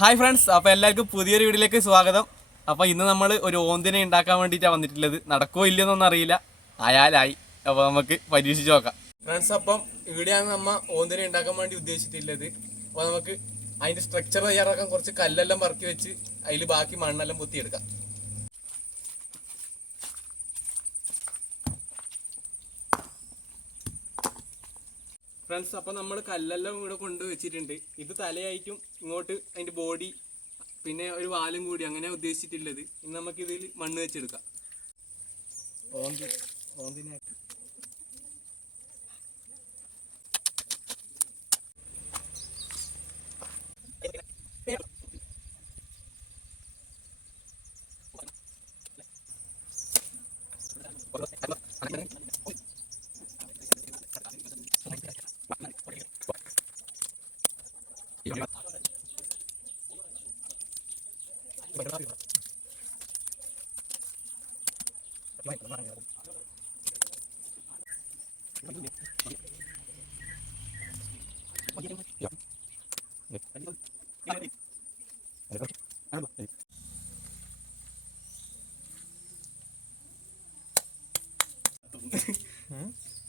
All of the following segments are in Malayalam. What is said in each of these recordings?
ഹായ് ഫ്രണ്ട്സ്, അപ്പോൾ എല്ലാവർക്കും പുതിയൊരു വീഡിയോയിലേക്ക് സ്വാഗതം. അപ്പോൾ ഇന്ന് നമ്മൾ ഒരു ഓന്തിനെ ഉണ്ടാക്കാൻ വേണ്ടിയിട്ടാണ് വന്നിട്ടുള്ളത്. നടക്കുമോ ഇല്ലയെന്നൊന്നും അറിയില്ല, ആയാലായി. അപ്പോൾ നമുക്ക് പരീക്ഷിച്ച് നോക്കാം ഫ്രണ്ട്സ്. അപ്പം ഇവിടെയാണ് നമ്മൾ ഓന്തിനെ ഉണ്ടാക്കാൻ വേണ്ടി ഉദ്ദേശിച്ചിട്ടുള്ളത്. അപ്പോൾ നമുക്ക് അതിൻ്റെ സ്ട്രക്ചർ തയ്യാറാക്കാൻ കുറച്ച് കല്ലെല്ലാം പറക്കി വെച്ച് അതിൽ ബാക്കി മണ്ണെല്ലാം പൊത്തിയെടുക്കാം. ഫ്രണ്ട്സ്, അപ്പോൾ നമ്മൾ കല്ലെല്ലാം ഇവിടെ കൊണ്ട് വെച്ചിട്ടുണ്ട്. ഇത് തലയായിട്ടും ഇങ്ങോട്ട് അതിൻ്റെ ബോഡി പിന്നെ ഒരു വാലും കൂടി അങ്ങനെ ഉദ്ദേശിച്ചിട്ടുള്ളത്. ഇനി നമുക്കിതിൽ മണ്ണ് വെച്ചെടുക്കാം. ഓന്തിനായിട്ട്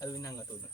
അത് പിന്നെ അങ്ങോട്ട് വന്നു.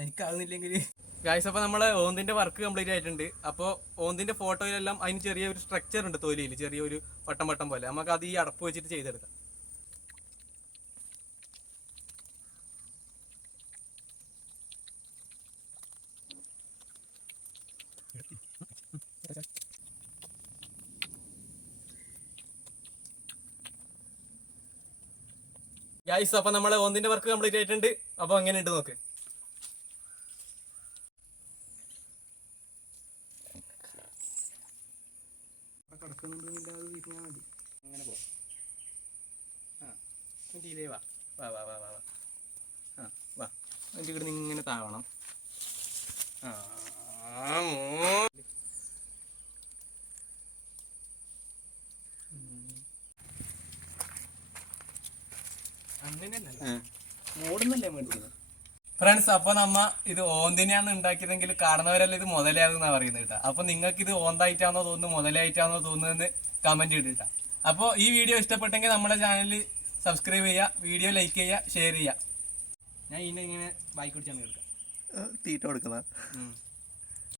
എനിക്കാകുന്നില്ലെങ്കിൽ ഗായ്സ്, അപ്പോൾ നമ്മളെ ഓന്തിൻ്റെ വർക്ക് കംപ്ലീറ്റ് ആയിട്ടുണ്ട്. അപ്പോൾ ഓന്തിൻ്റെ ഫോട്ടോയിലെല്ലാം അതിന് ചെറിയൊരു സ്ട്രക്ചർ ഉണ്ട്, തൊലിയിൽ ചെറിയൊരു വട്ടം വട്ടം പോലെ. നമുക്ക് അത് ഈ അടപ്പ് വെച്ചിട്ട് ചെയ്തെടുക്കാം. ഗായ്സ്, അപ്പോൾ നമ്മളെ ഓന്തിൻ്റെ വർക്ക് കംപ്ലീറ്റ് ആയിട്ടുണ്ട്. അപ്പോൾ എങ്ങനെയുണ്ട് നോക്ക്. അങ്ങനെ പോ. വാ വാ വാ വാ വാ വാ വാ. അതിൻ്റെ ഇവിടെ നിന്ന് ഇങ്ങനെ താവണം. ഫ്രണ്ട്സ്, അപ്പൊ നമ്മ ഇത് ഓന്തിനെയാണ് ഉണ്ടാക്കിയതെങ്കിൽ കാണുന്നവരെല്ലാം ഇത് മുതലാകുന്നാ പറയുന്നത് കേട്ടോ. അപ്പൊ നിങ്ങൾക്ക് ഇത് ഓന്തായിട്ടാണോ തോന്നുന്നു മുതലായിട്ടാണോ തോന്നുന്നതെന്ന് കമന്റ് ഇട്ടിട്ടാ. അപ്പോൾ ഈ വീഡിയോ ഇഷ്ടപ്പെട്ടെങ്കിൽ നമ്മുടെ ചാനൽ സബ്സ്ക്രൈബ് ചെയ്യുക, വീഡിയോ ലൈക്ക് ചെയ്യുക, ഷെയർ ചെയ്യുക. ഞാൻ ഇങ്ങനെ ബാക്കി കുടിച്ചാൽ തീറ്റ കൊടുക്കുന്ന